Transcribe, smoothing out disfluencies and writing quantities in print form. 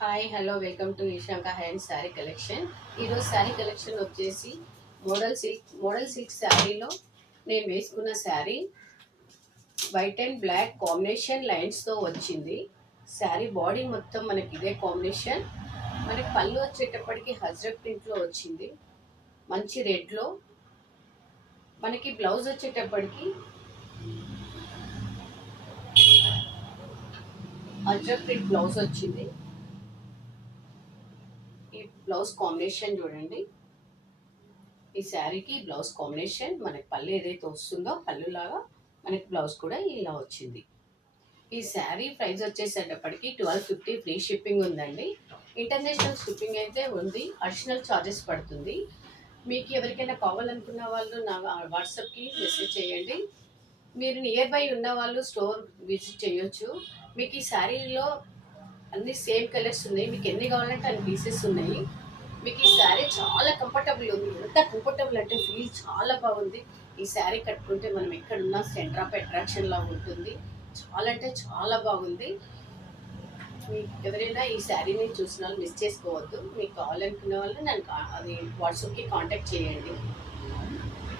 Hi hello welcome to Eshanka hand sari collection. ఈరోజు sari collection వచ్చేసి model silk శారీలో నేను వేసుకున్న sari white and black combination లైన్స్తో వచ్చింది. శారీ బాడీ మొత్తం మనకి ఇదే కాంబినేషన్. మనకి పళ్ళు వచ్చేటప్పటికి హజ్రక్ ప్రింట్లో వచ్చింది, మంచి రెడ్లో. మనకి బ్లౌజ్ వచ్చేటప్పటికి హజ్రక్ ప్రింట్ బ్లౌజ్ వచ్చింది. ఈ బ్లౌజ్ కాంబినేషన్ చూడండి. ఈ శారీకి బ్లౌజ్ కాంబినేషన్ మనకి పళ్ళు ఏదైతే వస్తుందో పళ్ళులాగా మనకి బ్లౌజ్ కూడా ఇలా వచ్చింది. ఈ శారీ ప్రైస్ వచ్చేసేటప్పటికి 1250 ఫ్రీ షిప్పింగ్ ఉందండి. ఇంటర్నేషనల్ షిప్పింగ్ అయితే ఉంది, అడిషనల్ ఛార్జెస్ పడుతుంది. మీకు ఎవరికైనా కావాలనుకున్న వాళ్ళు నా వాట్సాప్కి మెసేజ్ చేయండి. మీరు నియర్ బై ఉన్న వాళ్ళు స్టోర్ విజిట్ చేయొచ్చు. మీకు ఈ శారీలో అన్ని సేమ్ కలర్స్ ఉన్నాయి, మీకు ఎన్ని కావాలంటే అన్ని పీసెస్ ఉన్నాయి. మీకు ఈ శారీ చాలా కంఫర్టబుల్ ఉంది. ఎంత కంఫర్టబుల్ అంటే ఫీల్ చాలా బాగుంది. ఈ శారీ కట్టుకుంటే మనం ఎక్కడున్నా సెంటర్ ఆఫ్ అట్రాక్షన్ లాగా ఉంటుంది. చాలా అంటే చాలా బాగుంది. మీకు ఎవరైనా ఈ శారీని చూసిన వాళ్ళు మిస్ చేసుకోవద్దు. మీకు కావాలనుకునే వాళ్ళు నన్ను అది వాట్సాప్కి కాంటాక్ట్ చేయండి.